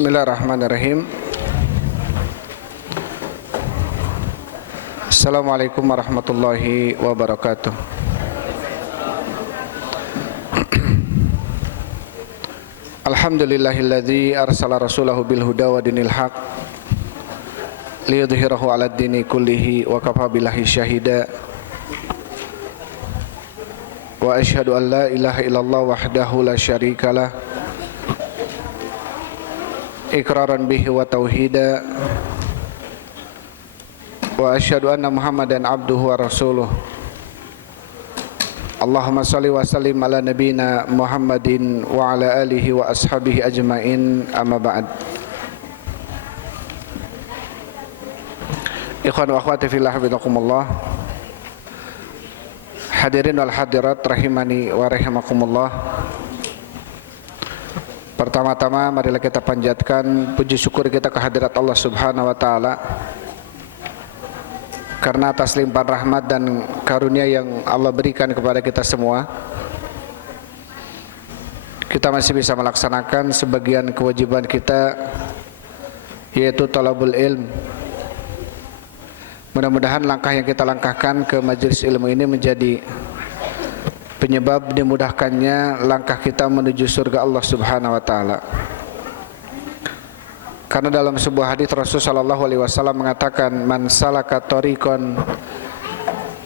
Bismillahirrahmanirrahim. Assalamualaikum warahmatullahi wabarakatuh. Alhamdulillahilladzi arsala rasulahu bil huda wa dinil haq liyudhhirahu 'alad dini kullihi wa kafa billahi syahida. Wa asyhadu an la ilaha illallah wahdahu la syarikalah iqraran bihi wa tauhida. Wa asyhadu anna Muhammadan abduhu wa rasuluh. Allahumma salli wa sallim ala nabina Muhammadin wa ala alihi wa ashabihi ajmain, amma ba'd. Ikhwan wa akhwati fillah, hafizakumullah. Hadirin wal hadirat rahimani wa rahimakumullah. Pertama-tama marilah kita panjatkan puji syukur kita kehadirat Allah Subhanahu wa taala karena atas limpahan rahmat dan karunia yang Allah berikan kepada kita semua, kita masih bisa melaksanakan sebagian kewajiban kita, yaitu talabul ilm. Mudah-mudahan langkah yang kita langkahkan ke majelis ilmu ini menjadi penyebab dimudahkannya langkah kita menuju surga Allah Subhanahu wa taala. Karena dalam sebuah hadis Rasulullah sallallahu alaihi wasallam mengatakan, man salaka tariqan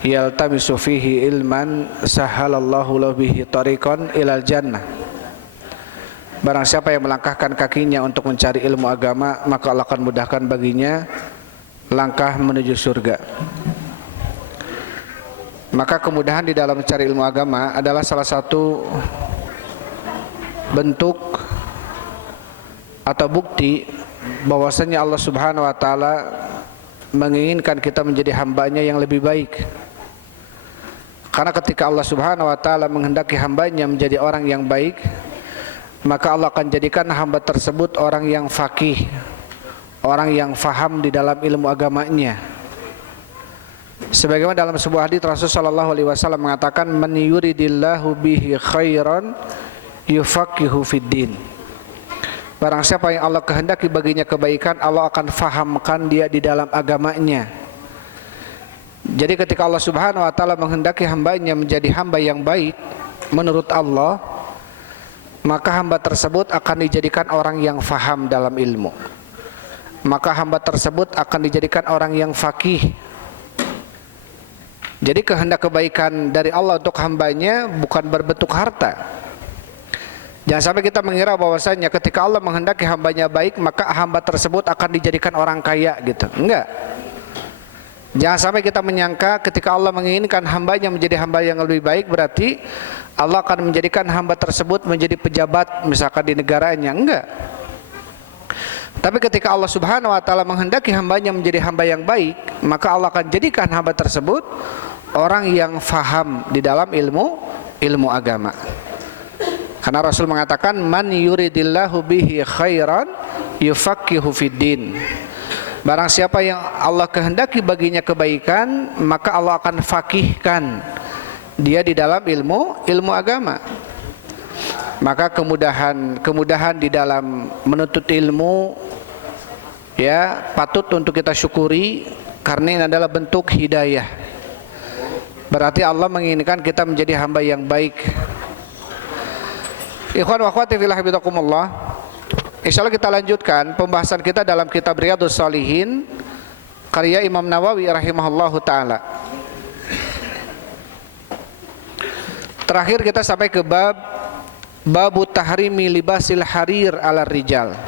yaltamisu fihi ilman sahalallahu lahu bihi tariqan ilal jannah. Barang siapa yang melangkahkan kakinya untuk mencari ilmu agama, maka Allah akan mudahkan baginya langkah menuju surga. Maka kemudahan di dalam mencari ilmu agama adalah salah satu bentuk atau bukti bahwasanya Allah Subhanahu wa taala menginginkan kita menjadi hambanya yang lebih baik. Karena ketika Allah Subhanahu wa taala menghendaki hambanya menjadi orang yang baik, maka Allah akan jadikan hamba tersebut orang yang faqih, orang yang faham di dalam ilmu agamanya. Sebagaimana dalam sebuah hadis Rasulullah sallallahu alaihi wasallam mengatakan, man yuridillahu bihi khairan yufaqihu fiddin. Barang siapa yang Allah kehendaki baginya kebaikan, Allah akan fahamkan dia di dalam agamanya. Jadi ketika Allah Subhanahu wa taala menghendaki hambanya menjadi hamba yang baik menurut Allah, maka hamba tersebut akan dijadikan orang yang faham dalam ilmu. Maka hamba tersebut akan dijadikan orang yang faqih. Jadi kehendak kebaikan dari Allah untuk hambanya bukan berbentuk harta. Jangan sampai kita mengira bahwasanya ketika Allah menghendaki hambanya baik, maka hamba tersebut akan dijadikan orang kaya gitu. Enggak. Jangan sampai kita menyangka ketika Allah menginginkan hambanya menjadi hamba yang lebih baik, berarti Allah akan menjadikan hamba tersebut menjadi pejabat misalkan di negaranya. Enggak. Tapi ketika Allah Subhanahu wa taala menghendaki hambanya menjadi hamba yang baik, maka Allah akan jadikan hamba tersebut orang yang faham di dalam ilmu agama. Karena Rasul mengatakan, man yuridillahu bihi khairan yufaqihu fiddin. Barang siapa yang Allah kehendaki baginya kebaikan, maka Allah akan fakihkan dia di dalam ilmu agama. Maka kemudahan di dalam menuntut ilmu ya patut untuk kita syukuri, karena ini adalah bentuk hidayah. Berarti Allah menginginkan kita menjadi hamba yang baik. Ikhwan wa akhwati fillah, hafizakumullah. Insyaallah kita lanjutkan pembahasan kita dalam kitab Riyadhus Shalihin karya Imam Nawawi rahimahullahu taala. Terakhir kita sampai ke bab tahrimi libasil harir ala rijal.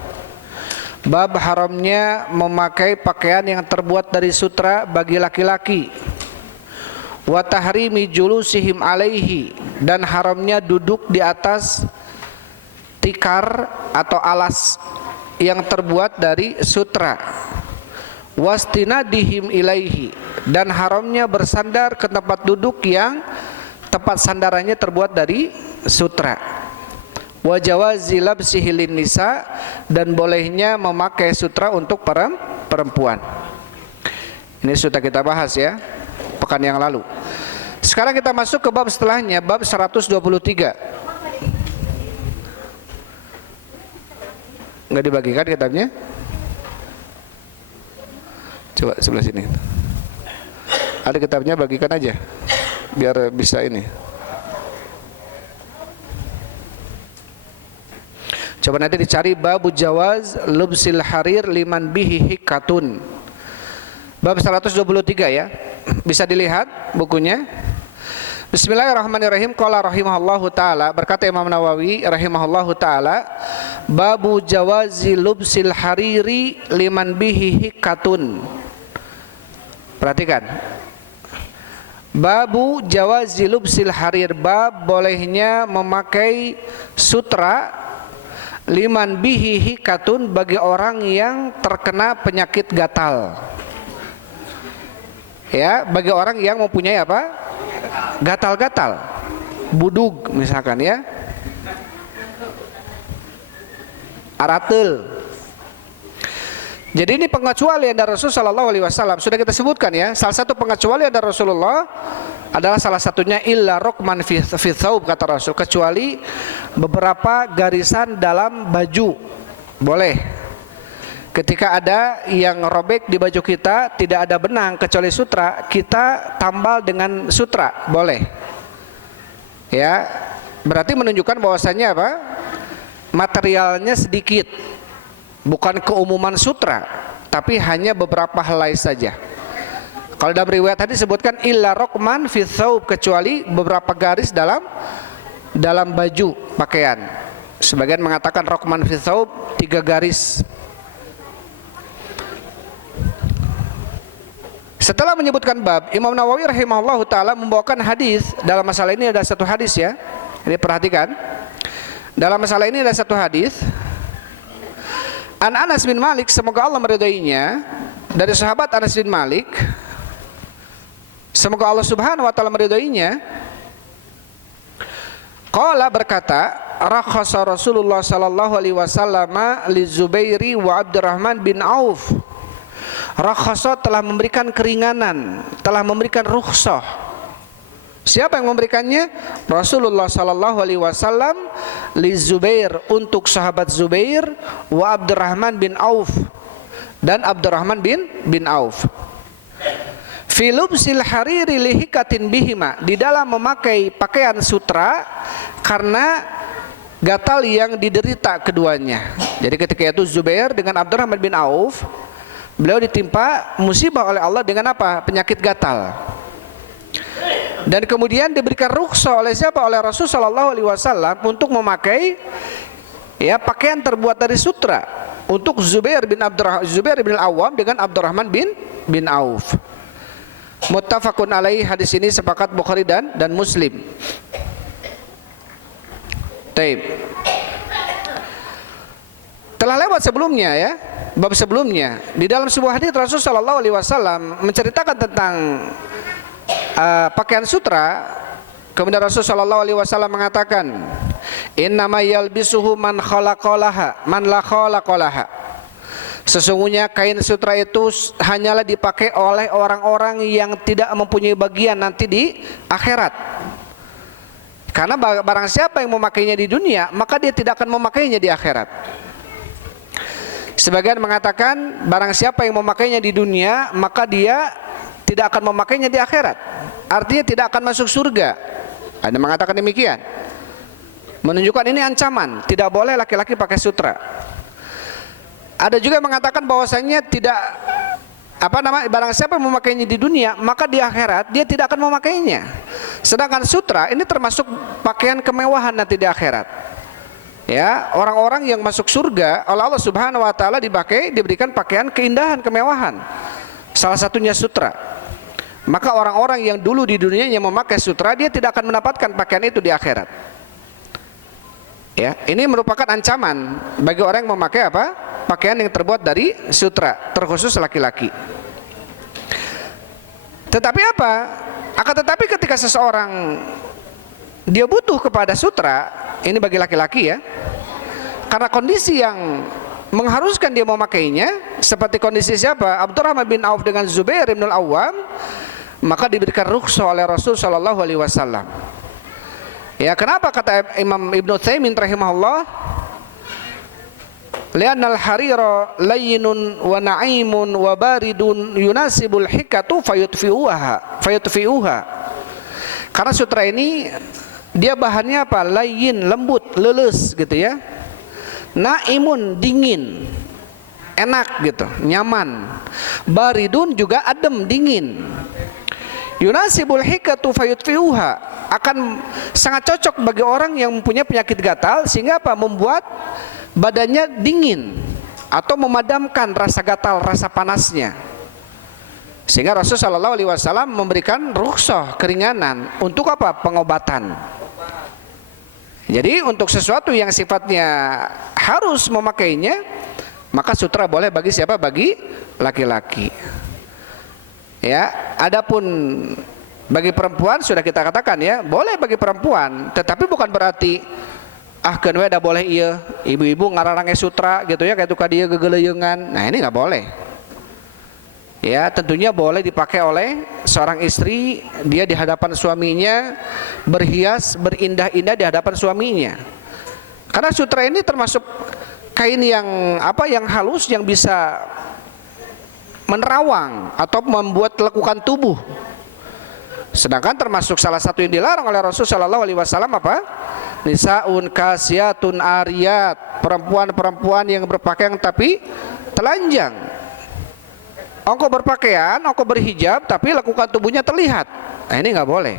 Bab haramnya memakai pakaian yang terbuat dari sutra bagi laki-laki. Wa tahrimi julusihim alaihi, dan haramnya duduk di atas tikar atau alas yang terbuat dari sutra. Wastinadihim ilaihi, dan haramnya bersandar ke tempat duduk yang tempat sandarannya terbuat dari sutra. Wa jawazi labsihi linnisa, dan bolehnya memakai sutra untuk perempuan. Ini sudah kita bahas ya pekan yang lalu. Sekarang kita masuk ke bab setelahnya, bab 123. Nggak dibagikan kitabnya? Coba sebelah sini. Ada kitabnya, bagikan aja biar bisa ini. Coba nanti dicari babu jawaz lubsil harir liman bihi hikatun. Bab 123 ya. Bisa dilihat bukunya. Bismillahirrahmanirrahim. Qala rahimahullahu taala, berkata Imam Nawawi rahimahullahu taala, babu jawazi lubsil hariri liman bihi hikatun. Perhatikan. Babu jawazi lubsil harir, bab bolehnya memakai sutra liman bihi hikatun, bagi orang yang terkena penyakit gatal. Ya, bagi orang yang mempunyai apa? Gatal-gatal, budug misalkan ya, aratel. Jadi ini pengecualian dari Rasulullah SAW. Sudah kita sebutkan ya, salah satu pengecualian dari Rasulullah adalah salah satunya illa rukman fi thawb, kata Rasul, kecuali beberapa garisan dalam baju boleh. Ketika ada yang robek di baju kita, tidak ada benang kecuali sutra, kita tambal dengan sutra, boleh. Ya, berarti menunjukkan bahwasannya apa? Materialnya sedikit, bukan keumuman sutra, tapi hanya beberapa helai saja. Kalau dalam riwayat tadi sebutkan illa rokman fi thawb, kecuali beberapa garis dalam baju pakaian. Sebagian mengatakan rokman fi thawb 3 garis. Setelah menyebutkan bab, Imam Nawawi rahimahullahu taala membawakan hadis. Dalam masalah ini ada satu hadis ya. Ini perhatikan. Dalam masalah ini ada satu hadis. An Anas bin Malik, semoga Allah meridainya, dari sahabat Anas bin Malik, semoga Allah Subhanahu wa taala meridainya. Qala, berkata, rakhasa Rasulullah sallallahu alaihi wasallam li Zubairi wa Abdurrahman bin Auf. Rakhasa, telah memberikan keringanan, telah memberikan rukhsah. Siapa yang memberikannya? Rasulullah sallallahu alaihi wasallam li Zubair, untuk sahabat Zubair, wa Abdurrahman bin Auf, dan Abdurrahman bin Auf. Fi lubsil hariri lihikatin bihima, di dalam memakai pakaian sutra karena gatal yang diderita keduanya. Jadi ketika itu Zubair dengan Abdurrahman bin Auf, beliau ditimpa musibah oleh Allah dengan apa? Penyakit gatal. Dan kemudian diberikan rukhsah oleh siapa? Oleh Rasul sallallahu alaihi wasallam untuk memakai ya pakaian terbuat dari sutra untuk Zubair bin Al-Awwam dengan Abdurrahman bin Auf. Muttafaqun alaihi, hadis ini sepakat Bukhari dan Muslim. Taib. Telah lewat sebelumnya ya, bab sebelumnya, di dalam sebuah hadis Rasul sallallahu alaihi wasallam menceritakan tentang pakaian sutra. Kemudian Rasul sallallahu alaihi wasallam mengatakan, innama yalbisuhu man khalaqalaha man la khalaqalaha. Sesungguhnya kain sutra itu hanyalah dipakai oleh orang-orang yang tidak mempunyai bagian nanti di akhirat. Karena barang siapa yang memakainya di dunia, maka dia tidak akan memakainya di akhirat. Sebagian mengatakan barang siapa yang memakainya di dunia, maka dia tidak akan memakainya di akhirat. Artinya tidak akan masuk surga. Ada mengatakan demikian. Menunjukkan ini ancaman, tidak boleh laki-laki pakai sutra. Ada juga mengatakan bahwasanya tidak barang siapa yang memakainya di dunia, maka di akhirat dia tidak akan memakainya. Sedangkan sutra ini termasuk pakaian kemewahan nanti di akhirat. Ya, orang-orang yang masuk surga oleh Allah Subhanahu wa taala diberikan pakaian keindahan, kemewahan. Salah satunya sutra. Maka orang-orang yang dulu di dunia yang memakai sutra, dia tidak akan mendapatkan pakaian itu di akhirat. Ya, ini merupakan ancaman bagi orang yang memakai apa? Pakaian yang terbuat dari sutra, terkhusus laki-laki. Tetapi apa? Akan tetapi ketika seseorang dia butuh kepada sutra, ini bagi laki-laki ya, karena kondisi yang mengharuskan dia memakainya, seperti kondisi siapa? Abdurrahman bin Auf dengan Zubair bin Al-Awwam, maka diberikan rukhsah oleh Rasul sallallahu alaihi wasallam. Ya, kenapa kata Imam Ibnu Utsaimin rahimahullah, li'annal harira layyinun wa na'imun wa baridun yunasibul hikatu fayutfi'uha. Karena sutra ini dia bahannya apa? Layyin, lembut, lelus gitu ya. Na'imun, dingin, enak gitu, nyaman. Baridun juga adem, dingin. Yunasibul hikatu fayutfi'uha, akan sangat cocok bagi orang yang mempunyai penyakit gatal, sehingga apa? Membuat badannya dingin atau memadamkan rasa gatal, rasa panasnya. Sehingga Rasulullah SAW memberikan rukhsah, keringanan untuk apa? Pengobatan. Jadi untuk sesuatu yang sifatnya harus memakainya, maka sutra boleh bagi siapa? Bagi laki-laki. Ya, adapun bagi perempuan sudah kita katakan ya, boleh bagi perempuan, tetapi bukan berarti kan we da boleh iya ibu-ibu ngararangnya sutra gitu ya, kayak tuh dia gegeleyengan. Nah, ini nggak boleh. Ya, tentunya boleh dipakai oleh seorang istri, dia di hadapan suaminya berhias, berindah-indah di hadapan suaminya. Karena sutra ini termasuk kain yang apa? Yang halus, yang bisa menerawang atau membuat lekukan tubuh. Sedangkan termasuk salah satu yang dilarang oleh Rasulullah SAW apa? Nisaun kasiyatun ariyat, perempuan-perempuan yang berpakaian tapi telanjang. Engkau berpakaian, engkau berhijab, tapi lekukan tubuhnya terlihat. Nah, ini nggak boleh.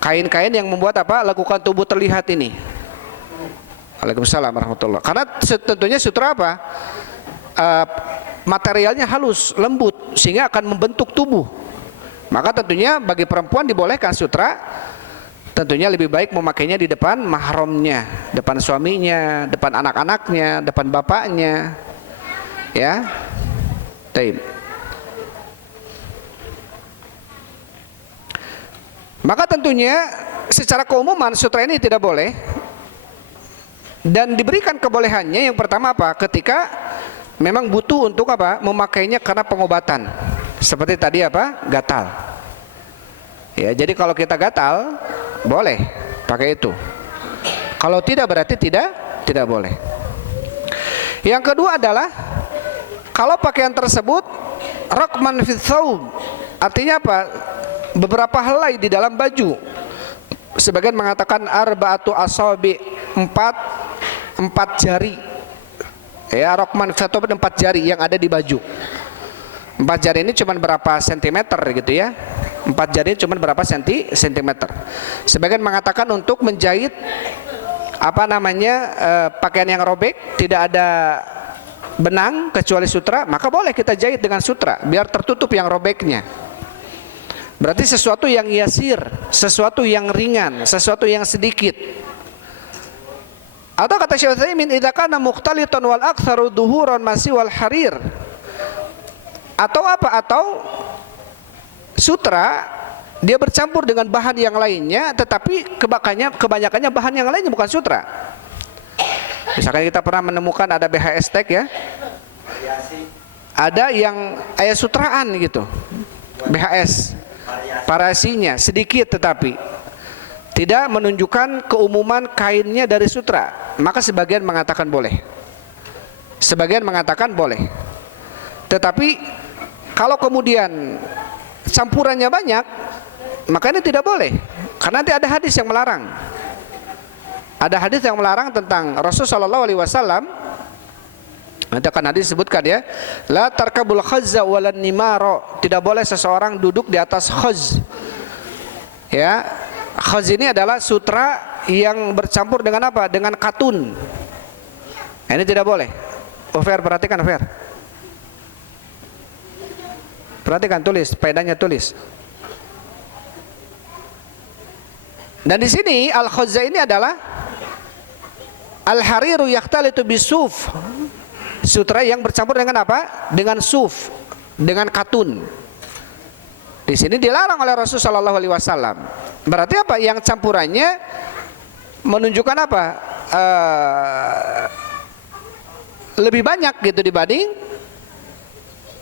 Kain-kain yang membuat apa? Lekukan tubuh terlihat ini. Waalaikumsalam warahmatullahi. Karena tentunya sutra apa? Materialnya halus, lembut, sehingga akan membentuk tubuh. Maka tentunya bagi perempuan dibolehkan sutra. Tentunya lebih baik memakainya di depan mahramnya, depan suaminya, depan anak-anaknya, depan bapaknya. Ya. Taib. Maka tentunya secara keumuman sutra ini tidak boleh. Dan diberikan kebolehannya yang pertama apa? Ketika memang butuh untuk apa? Memakainya karena pengobatan. Seperti tadi apa? Gatal. Ya, jadi kalau kita gatal boleh pakai itu. Kalau tidak berarti tidak boleh. Yang kedua adalah kalau pakaian tersebut raqman fi thawb, artinya apa? Beberapa helai di dalam baju. Sebagian mengatakan arba'atu asabi, empat jari. Ya, raqman fi thawb, 4 jari yang ada di baju. 4 jari ini cuma berapa sentimeter gitu ya. 4 jari cuma berapa sentimeter. Sebagian mengatakan untuk menjahit apa namanya pakaian yang robek, tidak ada benang kecuali sutra, maka boleh kita jahit dengan sutra biar tertutup yang robeknya. Berarti sesuatu yang yasir, sesuatu yang ringan, sesuatu yang sedikit. Atau kata Syekh Utsaimin, idza kana mukhtalitan wal aktsaru duhuran masih wal harir. Atau apa? Atau sutra dia bercampur dengan bahan yang lainnya, tetapi kebanyakannya bahan yang lainnya bukan sutra. Misalkan kita pernah menemukan ada BHS tag ya, ada yang ayat sutraan gitu, BHS variasinya sedikit tetapi tidak menunjukkan keumuman kainnya dari sutra, maka sebagian mengatakan boleh, sebagian mengatakan boleh. Tetapi kalau kemudian campurannya banyak, maka ini tidak boleh, karena nanti ada hadis yang melarang. Ada hadis yang melarang tentang Rasulullah SAW. Nanti akan hadis disebutkan ya, la tarkabul khazza walan nimaro, tidak boleh seseorang duduk di atas khaz. Ya, khaz ini adalah sutra yang bercampur dengan apa? Dengan katun. Ini tidak boleh. Fer, perhatikan Fer. Perhatikan, tulis, pedanya tulis. Dan di sini al-khazza ini adalah al-hariru yakhtalitu bisuf. Sutra yang bercampur dengan apa? Dengan suf, dengan katun. Di sini dilarang oleh Rasulullah SAW. Berarti apa? Yang campurannya menunjukkan apa? Lebih banyak gitu dibanding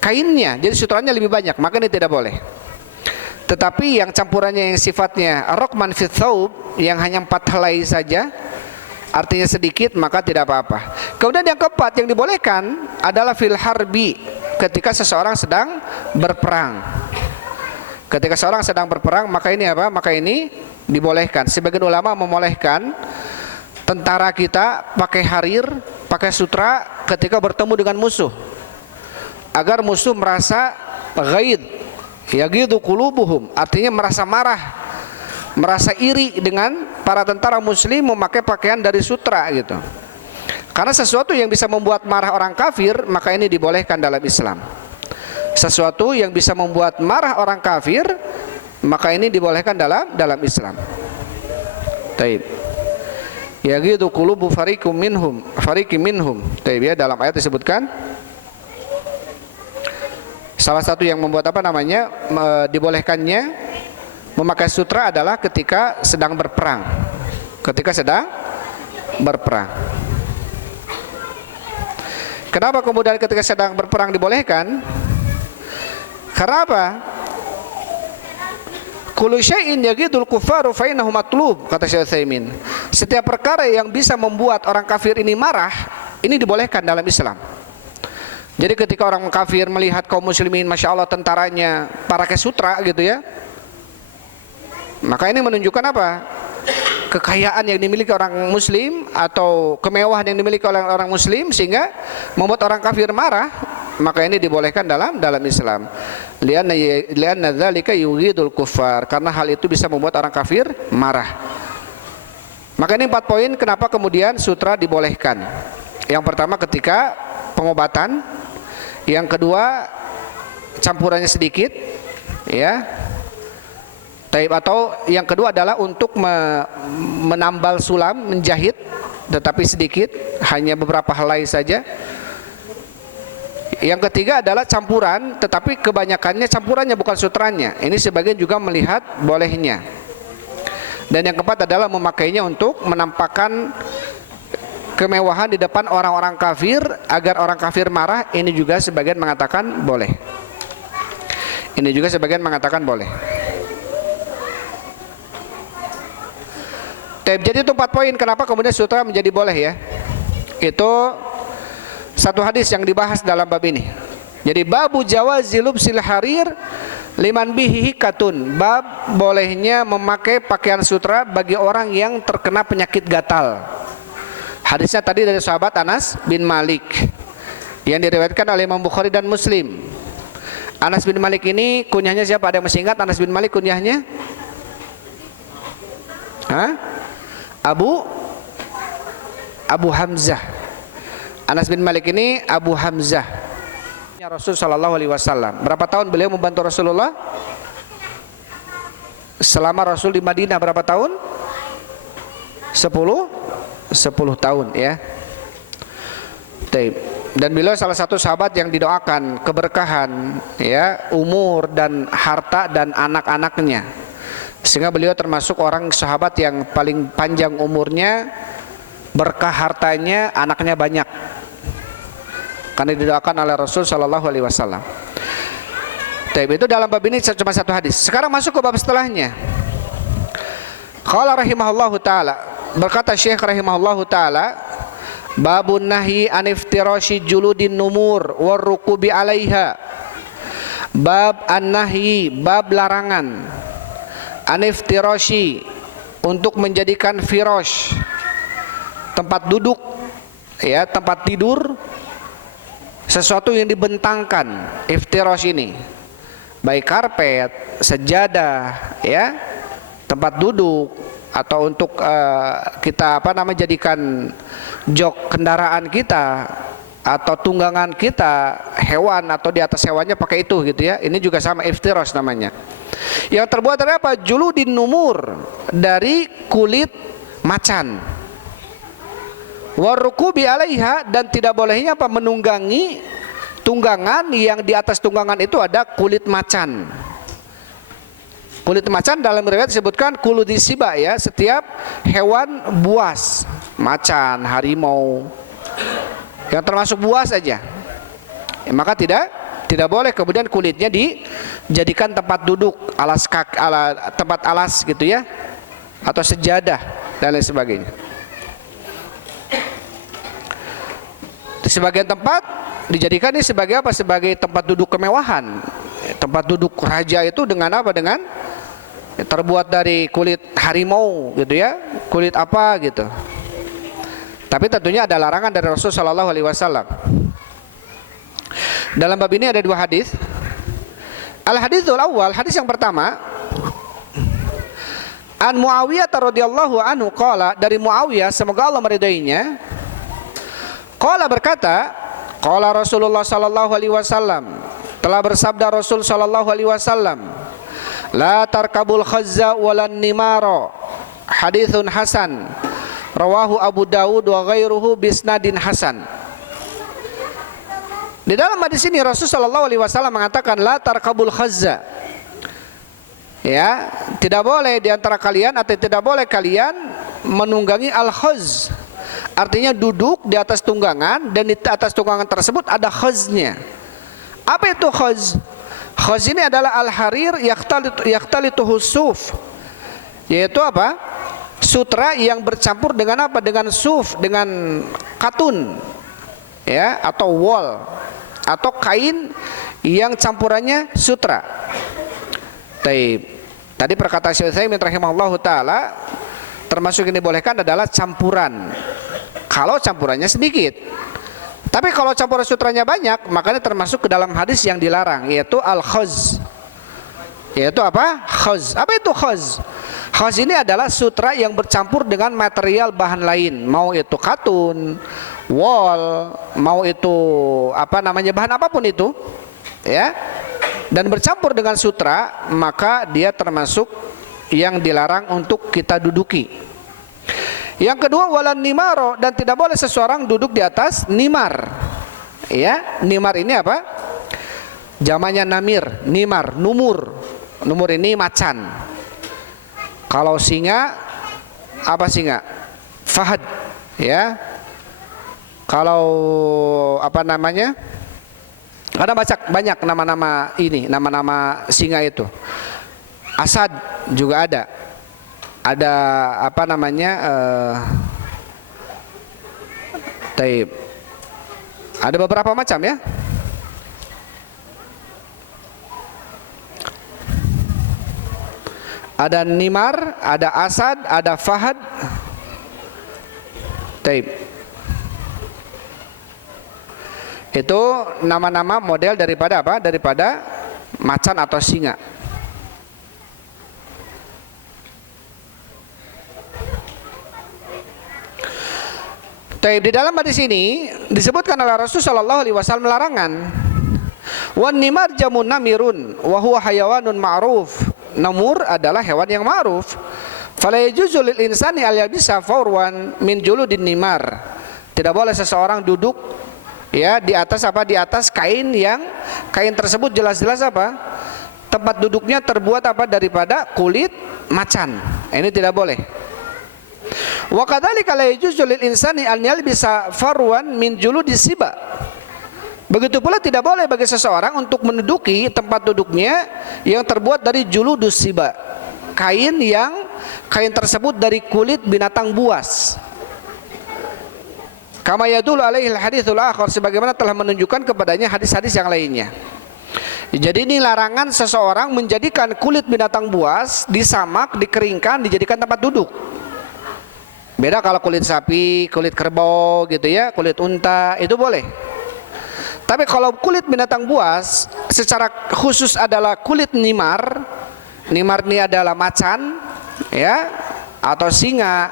kainnya. Jadi sutranya lebih banyak, maka ini tidak boleh. Tetapi yang campurannya yang sifatnya raqman fi thawb, yang hanya 4 helai saja, artinya sedikit, maka tidak apa-apa. Kemudian yang keempat yang dibolehkan adalah fil harbi, ketika seseorang sedang berperang. Ketika seorang sedang berperang, maka ini apa? Maka ini dibolehkan. Sebagian ulama membolehkan tentara kita pakai harir, pakai sutra ketika bertemu dengan musuh, agar musuh merasa ghaid, yagidu qulubuhum, artinya merasa marah, merasa iri dengan para tentara muslim memakai pakaian dari sutra gitu. Karena sesuatu yang bisa membuat marah orang kafir, maka ini dibolehkan dalam Islam. Sesuatu yang bisa membuat marah orang kafir, maka ini dibolehkan dalam Islam. Taib. Yagidu qulubu fariqum minhum. Taib, ya, dalam ayat disebutkan salah satu yang membuat apa namanya dibolehkannya memakai sutra adalah ketika sedang berperang. Ketika sedang berperang. Kenapa kemudian ketika sedang berperang dibolehkan? Karena apa? Kullu syai'in yaghidul kuffaru fa innahu matlub, kata Syekh Utsaimin. Setiap perkara yang bisa membuat orang kafir ini marah, ini dibolehkan dalam Islam. Jadi ketika orang kafir melihat kaum muslimin, masya Allah tentaranya pakai sutra gitu ya, maka ini menunjukkan apa? Kekayaan yang dimiliki orang muslim atau kemewahan yang dimiliki oleh orang muslim sehingga membuat orang kafir marah, maka ini dibolehkan dalam Islam. Lianna dzalika yughidul kuffar, karena hal itu bisa membuat orang kafir marah. Maka ini 4 poin kenapa kemudian sutra dibolehkan. Yang pertama ketika pengobatan, yang kedua campurannya sedikit, ya. Taib, atau yang kedua adalah untuk menambal sulam, menjahit, tetapi sedikit, hanya beberapa helai saja. Yang ketiga adalah campuran, tetapi kebanyakannya campurannya bukan sutranya. Ini sebagian juga melihat bolehnya. Dan yang keempat adalah memakainya untuk menampakkan kemewahan di depan orang-orang kafir agar orang kafir marah. Ini juga sebagian mengatakan boleh. Ini juga sebagian mengatakan boleh. Jadi itu 4 poin kenapa kemudian sutra menjadi boleh ya. Itu satu hadis yang dibahas dalam bab ini. Jadi babu jawazi lubsil harir liman bihi hikatun, bab bolehnya memakai pakaian sutra bagi orang yang terkena penyakit gatal. Hadisnya tadi dari sahabat Anas bin Malik yang diriwayatkan oleh Imam Bukhari dan Muslim. Anas bin Malik ini kunyahnya siapa? Ada yang masih ingat Anas bin Malik kunyahnya? Hah? Abu Hamzah. Anas bin Malik ini Abu Hamzah. Rasul sallallahu alaihi wasallam. Berapa tahun beliau membantu Rasulullah? Selama Rasul di Madinah berapa tahun? 10 tahun ya. Dan beliau salah satu sahabat yang didoakan keberkahan ya, umur dan harta dan anak-anaknya. Sehingga beliau termasuk orang sahabat yang paling panjang umurnya, berkah hartanya, anaknya banyak. Karena didoakan oleh Rasul sallallahu alaihi wasallam. Itu dalam bab ini cuma satu hadis. Sekarang masuk ke bab setelahnya. Qala rahimahullahu taala, berkata Syekh rahimahullahu taala, babun nahyi an iftirashi juludin numur war rukubi alaiha. Bab an-nahyi, bab larangan aniftirashi, untuk menjadikan firash, tempat duduk ya, tempat tidur, sesuatu yang dibentangkan. Iftirash ini baik karpet, sejadah ya, tempat duduk, atau untuk kita jadikan jok kendaraan kita atau tunggangan kita, hewan, atau di atas hewannya pakai itu gitu ya. Ini juga sama, iftirash namanya. Yang terbuat dari apa? Juludin numur, dari kulit macan. Warukubi alaiha, dan tidak bolehnya apa? Menunggangi tunggangan yang di atas tunggangan itu ada kulit macan. Kulit macan dalam riwayat disebutkan kuludisiba ya, setiap hewan buas, macan, harimau, yang termasuk buas saja, maka tidak boleh kemudian kulitnya dijadikan tempat duduk, tempat alas gitu ya, atau sejadah dan lain sebagainya. Di sebagian tempat dijadikan ini sebagai apa? Sebagai tempat duduk kemewahan. Tempat duduk raja itu dengan apa? Dengan terbuat dari kulit harimau gitu ya, kulit apa gitu. Tapi tentunya ada larangan dari Rasul sallallahu alaihi wasallam. Dalam bab ini ada dua hadis. Al haditsul awal, hadis yang pertama, an Muawiyah radhiyallahu anhu qala, dari Muawiyah semoga Allah meridainya, qala berkata, qala Rasulullah sallallahu alaihi wasallam, telah bersabda Rasul sallallahu alaihi wasallam, la tarkabul khazza walan nimara, haditsun hasan, rawahu Abu Dawud wa ghairuhu bisnadin hasan. Di dalam hadis ini Rasul sallallahu alaihi wasallam mengatakan la tarkabul khazza. Ya, tidak boleh di antara kalian atau tidak boleh kalian menunggangi al-khaz. Artinya duduk di atas tunggangan dan di atas tunggangan tersebut ada khaznya. Apa itu khaz? Khaz ini adalah al-harir yaktalituhu suf. Yaitu apa? Sutra yang bercampur dengan apa? Dengan suf, dengan katun. Ya, atau wol, atau kain yang campurannya sutra. Tadi perkataan Syekh Utsaimin rahimahullahu taala, termasuk yang dibolehkan adalah campuran. Kalau campurannya sedikit. Tapi kalau campuran sutranya banyak, makanya termasuk ke dalam hadis yang dilarang, yaitu al-khaz. Yaitu apa? Khaz. Apa itu khaz? Khaz ini adalah sutra yang bercampur dengan material bahan lain, mau itu katun, wol, mau itu apa namanya, bahan apapun itu, ya, dan bercampur dengan sutra, maka dia termasuk yang dilarang untuk kita duduki. Yang kedua, walan nimaro, dan tidak boleh seseorang duduk di atas nimar. Ya, nimar ini apa? Jamannya namir, nimar, numur. Numur ini macan. Kalau singa, apa singa? Fahad, ya. Kalau apa namanya? Ada banyak nama-nama ini, nama-nama singa itu. Asad juga ada. Ada apa namanya? Ada beberapa macam ya. Ada nimar, ada asad, ada fahad. Itu nama-nama model daripada apa? Daripada macan atau singa. Di dalam hadis ini disebutkan oleh Rasulullah sallallahu alaihi wasallam larangan. Wan nimar jamun namirun wa huwa hayawanun ma'ruf. Namur adalah hewan yang ma'ruf. Fala yajuzu lil insani al yabisa fawran min juludin nimar. Tidak boleh seseorang duduk ya di atas apa? Di atas kain yang kain tersebut jelas-jelas apa? Tempat duduknya terbuat apa? Daripada kulit macan. Ini tidak boleh. Wa kadzalika la yajuzu lil insani an yalbisa farwan min juludis siba. Begitu pula tidak boleh bagi seseorang untuk menduduki tempat duduknya yang terbuat dari juludus siba. Kain tersebut dari kulit binatang buas. Kama yadullu alaihi al-haditsul akhar, sebagaimana telah menunjukkan kepadanya hadis-hadis yang lainnya. Jadi ini larangan seseorang menjadikan kulit binatang buas disamak, dikeringkan, dijadikan tempat duduk. Beda kalau kulit sapi, kulit kerbau gitu ya, kulit unta, itu boleh. Tapi kalau kulit binatang buas secara khusus adalah kulit nimar. Nimar ini adalah macan ya, atau singa,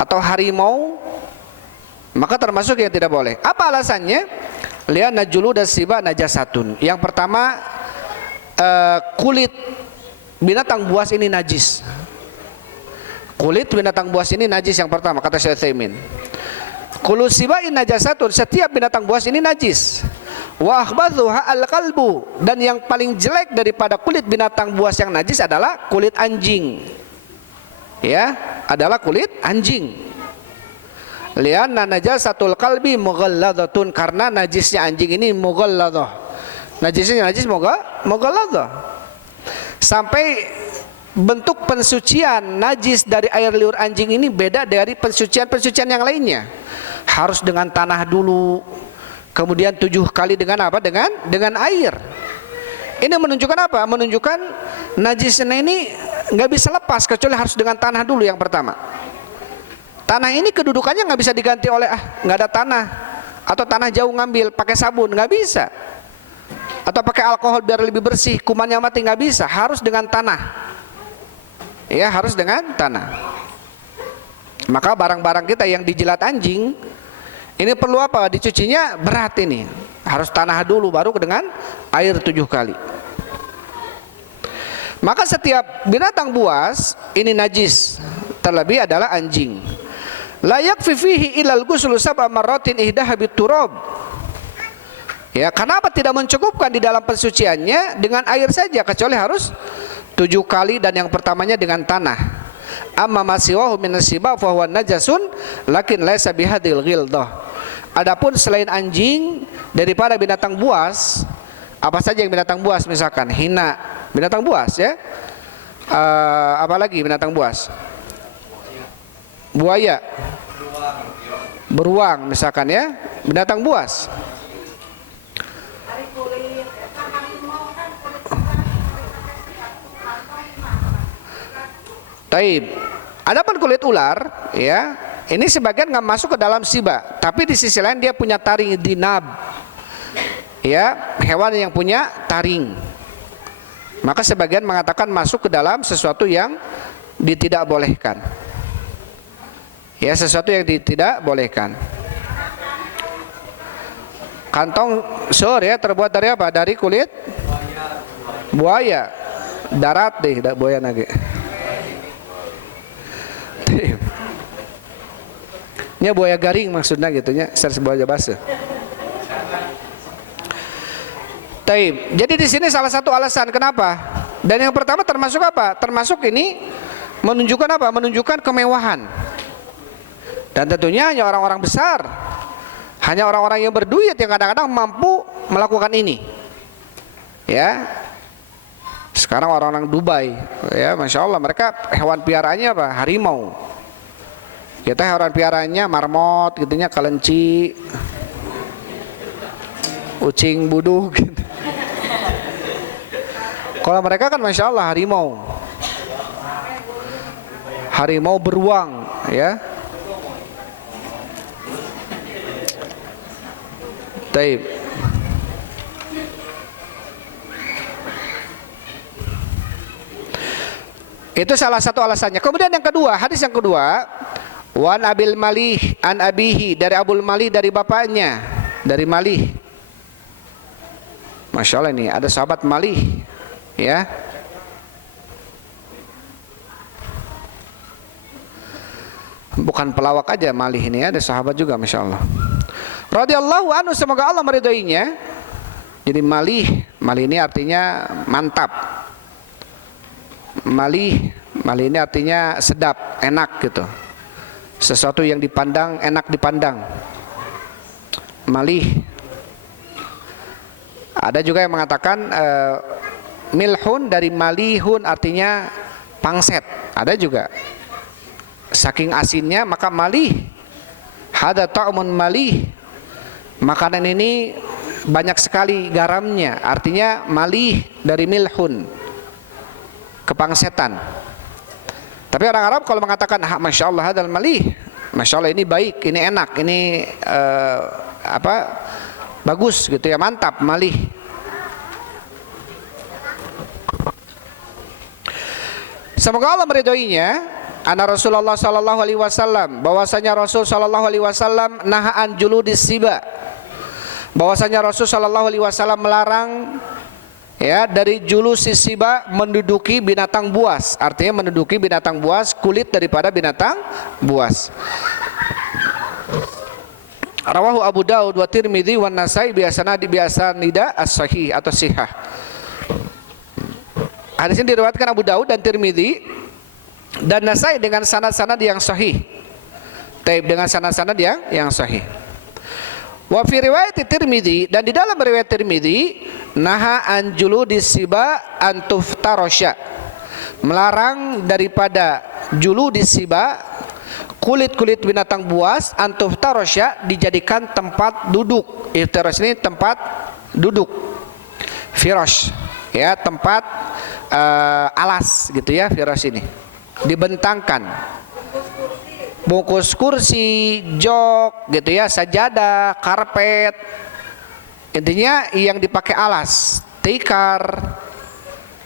atau harimau, maka termasuk yang tidak boleh. Apa alasannya? Li'anna juludas siba najasatun. Yang pertama, kulit binatang buas ini najis. Kulit binatang buas ini najis yang pertama, kata Syekh Utsaimin. Kullu sibain najasatun, setiap binatang buas ini najis. Wa akhbathuha al-qalbu, dan yang paling jelek daripada kulit binatang buas yang najis adalah kulit anjing. Ya, adalah kulit anjing. Lianna najasatul qalbi mughalladatun, karena najisnya anjing ini mughalladah. Najisnya najis mughalladah. Sampai bentuk pensucian najis dari air liur anjing ini beda dari pensucian yang lainnya. Harus dengan tanah dulu, kemudian 7 kali dengan apa? Dengan air. Ini menunjukkan apa? Menunjukkan najisnya ini nggak bisa lepas kecuali harus dengan tanah dulu yang pertama. Tanah ini kedudukannya nggak bisa diganti oleh nggak ada tanah, atau tanah jauh ngambil pakai sabun, nggak bisa. Atau pakai alkohol biar lebih bersih, kumannya mati, nggak bisa. Harus dengan tanah. Ya, harus dengan tanah. Maka barang-barang kita yang dijilat anjing ini perlu apa? Dicucinya berat ini. Harus tanah dulu baru dengan air 7 kali. Maka setiap binatang buas ini najis, terlebih adalah anjing. Layak fihi ilal ghusl sab'a marratin ihdaha biturab. Ya, kenapa tidak mencukupkan di dalam pensuciannya dengan air saja, kecuali harus 7 kali dan yang pertamanya dengan tanah. Amma masiwahu minas siba fa huwa najasun lakin laisa bihadil ghildah. Adapun selain anjing daripada binatang buas, apa saja yang binatang buas, misalkan hina, binatang buas ya. Apalagi binatang buas? Buaya, beruang misalkan ya, binatang buas. Taib. Adapun kulit ular, ya, ini sebagian nggak masuk ke dalam siba, tapi di sisi lain dia punya taring dinab, ya, hewan yang punya taring. Maka sebagian mengatakan masuk ke dalam sesuatu yang ditidakbolehkan. Ya, sesuatu yang tidak bolehkan. Kantong sur ya terbuat dari apa? Dari kulit buaya. Darat deh, buaya lagi. Ini buaya garing maksudnya gitunya, secara buaya basah. Taib. Jadi di sini salah satu alasan kenapa. Dan yang pertama termasuk apa? Termasuk ini menunjukkan apa? Menunjukkan kemewahan. Dan tentunya hanya orang-orang besar, hanya orang-orang yang berduit yang kadang-kadang mampu melakukan ini. Ya. Sekarang orang-orang Dubai, ya, masya Allah, mereka hewan piaraannya apa? Harimau. Kita hewan piaraannya marmot, gitunya, kelinci, ucing buduk. Gitu. Kalau mereka kan masya Allah harimau, harimau beruang, ya. Taib. Itu salah satu alasannya. Kemudian yang kedua, hadis yang kedua, wan abil malih an abihi, dari Abul Malih dari bapaknya, dari Malih. Masya Allah, ini ada sahabat Malih, ya. Bukan pelawak aja Malih ini, ada sahabat juga, masya Allah. Radhiyallahu anhu, semoga Allah meridhoinya. Jadi Malih, Malih ini artinya mantap. Malih ini artinya sedap, enak gitu. Sesuatu yang dipandang enak dipandang. Malih. Ada juga yang mengatakan milhun dari malihun artinya pangset. Ada juga. Saking asinnya maka malih. Hada ta'mun malih. Makanan ini banyak sekali garamnya. Artinya malih dari milhun, kepangsetan. Tapi orang Arab kalau mengatakan masya Allah hadal malih, masya Allah ini baik, ini enak, ini bagus gitu ya, mantap, malih. Semoga Allah meridhoinya. Ana Rasulullah sallallahu alaihi wasallam, bahwasanya Rasul sallallahu alaihi wasallam nahaan juludis siba, bahwasanya Rasul sallallahu alaihi wasallam melarang, ya, dari julus siba, menduduki binatang buas. Artinya menduduki binatang buas, kulit daripada binatang buas. Rawahu Abu Daud wa Tirmidzi wa Nasai biasa nida as-sahih atau sihah. Hadis ini diriwayatkan Abu Daud dan Tirmidzi dan Nasai dengan sanad-sanad yang sahih. Taib, dengan sanad-sanad yang sahih. Wa fi riwayat Tirmidzi, dan di dalam riwayat Tirmidzi, naha an juludis siba an tuftarasya, melarang daripada juludis siba, kulit-kulit binatang buas antuh tarosya dijadikan tempat duduk. Iftiros ini tempat duduk. Firosh ya, tempat alas gitu ya, firosh ini. Dibentangkan. Bungkus kursi, jok gitu ya, sajadah, karpet. Intinya yang dipakai alas, tikar.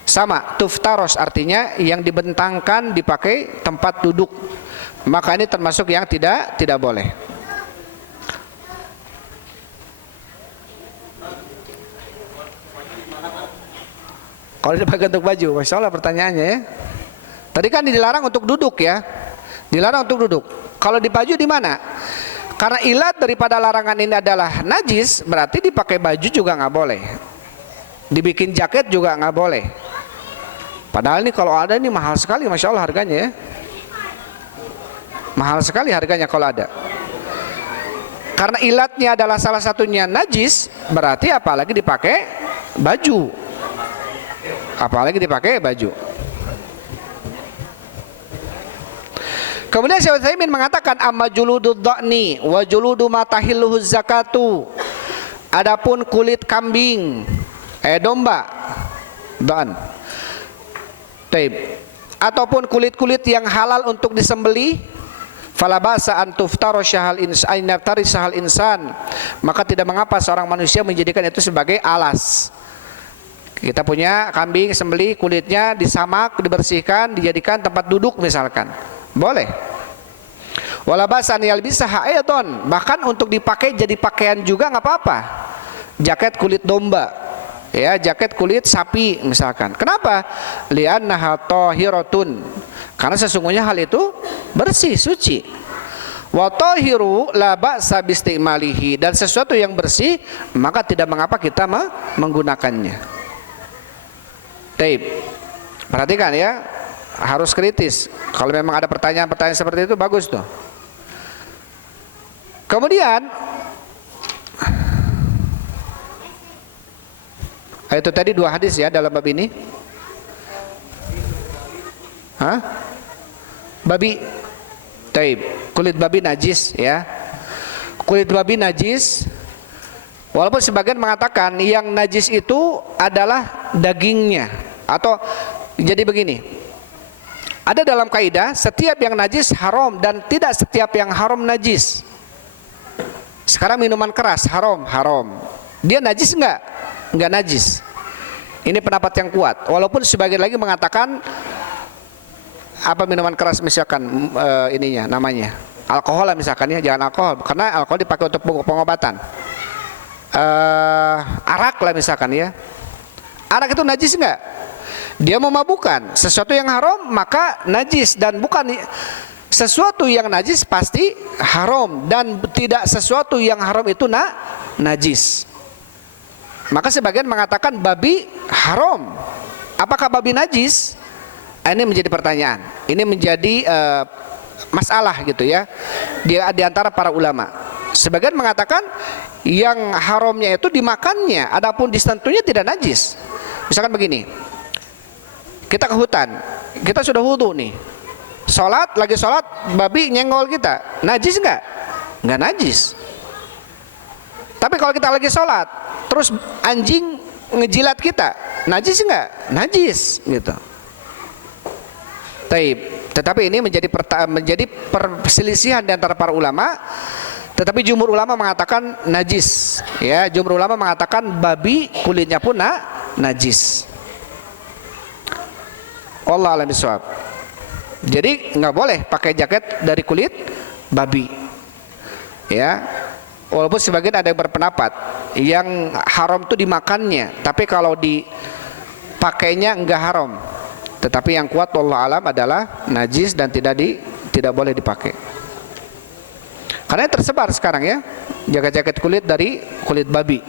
Sama, tuftaros artinya yang dibentangkan dipakai tempat duduk. Maka ini termasuk yang tidak boleh. Kalau dipakai untuk baju, masya Allah pertanyaannya ya. Tadi kan dilarang untuk duduk ya, dilarang untuk duduk. Kalau di baju di mana? Karena ilat daripada larangan ini adalah najis, berarti dipakai baju juga nggak boleh. Dibikin jaket juga nggak boleh. Padahal ini kalau ada ini mahal sekali, masya Allah harganya ya. Mahal sekali harganya kalau ada. Karena ilatnya adalah salah satunya najis, berarti apalagi dipakai baju. Apalagi dipakai baju. Kemudian Syekh Utsaimin mengatakan amma juludud dha'ni wa juludu ma tahilluhu zakatu. Adapun kulit kambing, domba, dha'an. Taib. Ataupun kulit-kulit yang halal untuk disembelih, fala ba'sa an tuftara syahal insan, maka tidak mengapa seorang manusia menjadikan itu sebagai alas. Kita punya kambing sembelih, kulitnya disamak, dibersihkan, dijadikan tempat duduk misalkan, boleh. Wala ba'sa an yalbisaha aidan, bahkan untuk dipakai jadi pakaian juga nggak apa-apa. Jaket kulit domba, ya, jaket kulit sapi misalkan. Kenapa? Li'annaha tahiratun, karena sesungguhnya hal itu bersih, suci. Wa tahiru la ba'sa bistimalihi, dan sesuatu yang bersih maka tidak mengapa kita menggunakannya. Taib. Perhatikan ya, harus kritis. Kalau memang ada pertanyaan-pertanyaan seperti itu bagus tuh. Kemudian itu tadi 2 hadis ya dalam bab ini. Hah? Babi. Taib. Kulit babi najis ya. Kulit babi najis. Walaupun sebagian mengatakan yang najis itu adalah dagingnya. Atau jadi begini, ada dalam kaidah setiap yang najis haram dan tidak setiap yang haram najis. Sekarang minuman keras haram, dia najis enggak? Enggak najis. Ini pendapat yang kuat. Walaupun sebagian lagi mengatakan apa minuman keras misalkan ininya namanya alkohol lah misalkan ya, jangan alkohol karena alkohol dipakai untuk pengobatan. Arak lah misalkan ya. Arak itu najis enggak? Dia memabukkan, sesuatu yang haram maka najis, dan bukan sesuatu yang najis pasti haram, dan tidak sesuatu yang haram itu najis. Maka sebagian mengatakan babi haram. Apakah babi najis? Ini menjadi pertanyaan. Ini menjadi masalah gitu ya di antara para ulama. Sebagian mengatakan yang haramnya itu dimakannya, adapun disentuhnya tidak najis. Misalkan begini, kita ke hutan, kita sudah wudu nih, lagi sholat, babi nyenggol kita, najis nggak? Nggak najis. Tapi kalau kita lagi sholat, terus anjing ngejilat kita, najis nggak? Najis, gitu. Tetapi ini menjadi perselisihan di antara para ulama. Tetapi jumhur ulama mengatakan najis, ya. Jumhur ulama mengatakan babi kulitnya pun najis. Allah alam bisawab. Jadi nggak boleh pakai jaket dari kulit babi, ya. Walaupun sebagian ada yang berpendapat yang haram itu dimakannya, tapi kalau dipakainya enggak haram. Tetapi yang kuat wallahu alam adalah najis dan tidak boleh dipakai. Karena tersebar sekarang ya jaket-jaket kulit dari kulit babi.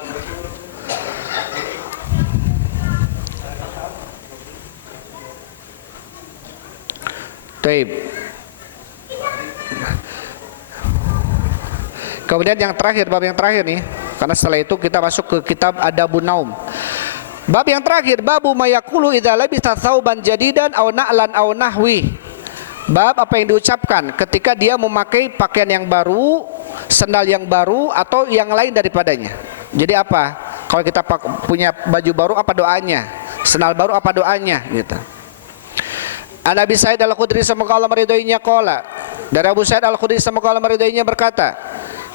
Taib. Kemudian yang terakhir, bab yang terakhir nih, karena setelah itu kita masuk ke kitab Adabun Naum. Bab yang terakhir, babu mayakulu idza labisa tsauban jadidan aw na'lan aw nahwi. Bab apa yang diucapkan ketika dia memakai pakaian yang baru, sandal yang baru atau yang lain daripadanya. Jadi apa? Kalau kita punya baju baru apa doanya? Sandal baru apa doanya gitu. An Abi Sa'id Al-Khudri semoga Allah meridhoinya qala. Dari Abu Sa'id Al-Khudri semoga Allah meridhoinya berkata,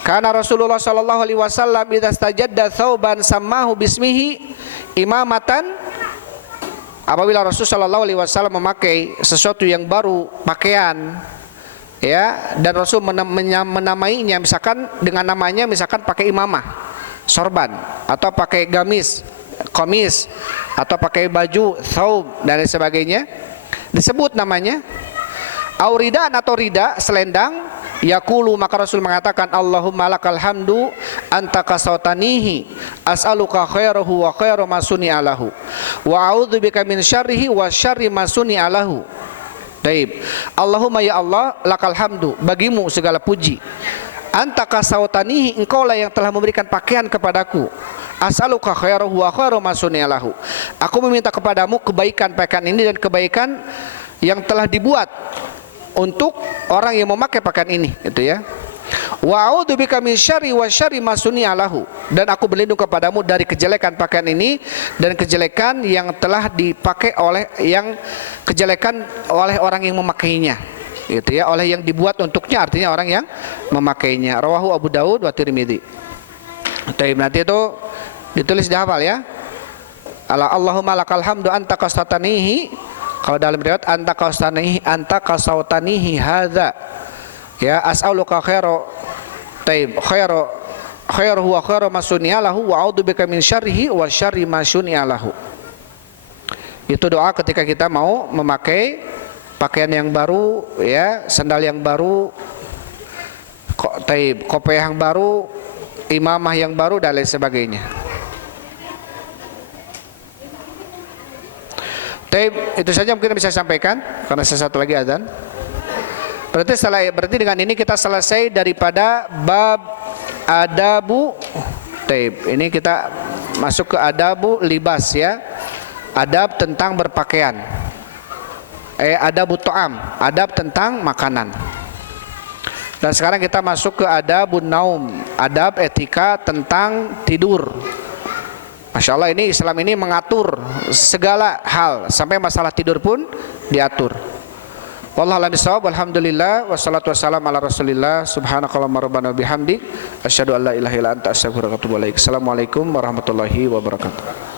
karena Rasulullah sallallahu alaihi wasallam idza stajadda thawban sammahu bismihi imamatan. Apabila Rasul sallallahu alaihi wasallam memakai sesuatu yang baru, pakaian, ya, dan Rasul menamainya misalkan dengan namanya, misalkan pakai imamah, sorban, atau pakai gamis, komis, atau pakai baju, thawb dan lain sebagainya, disebut namanya. Auridan atau rida, selendang, yaqulu, maka Rasul mengatakan, Allahumma lakal hamdu anta kasautanihi as'aluka khairahu wa khairu ma suni'alahu wa a'udzubika min syarrihi wa syarri ma suni'alahu. Baik. Allahumma ya Allah, lakal hamdu, bagimu segala puji. Anta kasautanihi, engkau lah yang telah memberikan pakaian kepadaku. As'aluka khairahu wa khairu ma suni'alahu. Aku meminta kepadamu kebaikan pakaian ini dan kebaikan yang telah dibuat untuk orang yang memakai pakaian ini, gitu ya. Wa a'udzubika min syarri wa syarri ma suni'alahu, dan aku berlindung kepadamu dari kejelekan pakaian ini dan kejelekan yang telah dipakai oleh kejelekan oleh orang yang memakainya, gitu ya, oleh yang dibuat untuknya, artinya orang yang memakainya. Rawahu Abu Daud wa Tirmidzi. Nanti itu ditulis dihafal ya. Allahumma lakal hamdu anta qastatanihi. Kalau dalam riwayat anta kasautanihi hadza, ya, as'aluka khairu wa khairu ma suni'alahu wa a'udzubika min syarrihi wa syarri ma suni'alahu. Itu doa ketika kita mau memakai pakaian yang baru, ya, sandal yang baru, kopiah yang baru, imamah yang baru dan lain sebagainya. Itu saja mungkin bisa sampaikan karena satu lagi azan. Berarti dengan ini kita selesai daripada bab adabu. Ini kita masuk ke adabu libas, ya. Adab tentang berpakaian. Adabu ta'am, adab tentang makanan. Dan sekarang kita masuk ke adabun naum, adab etika tentang tidur. Masya Allah, ini Islam ini mengatur segala hal, sampai masalah tidur pun diatur. Wallahu a'lam bishawab. Alhamdulillah wassalatu wassalamu ala Rasulillah. Subhanakallahumma rabbana bihamdik asyhadu an la ilaha illa anta astaghfiruka wa atubu ilaik. Assalamualaikum warahmatullahi wabarakatuh.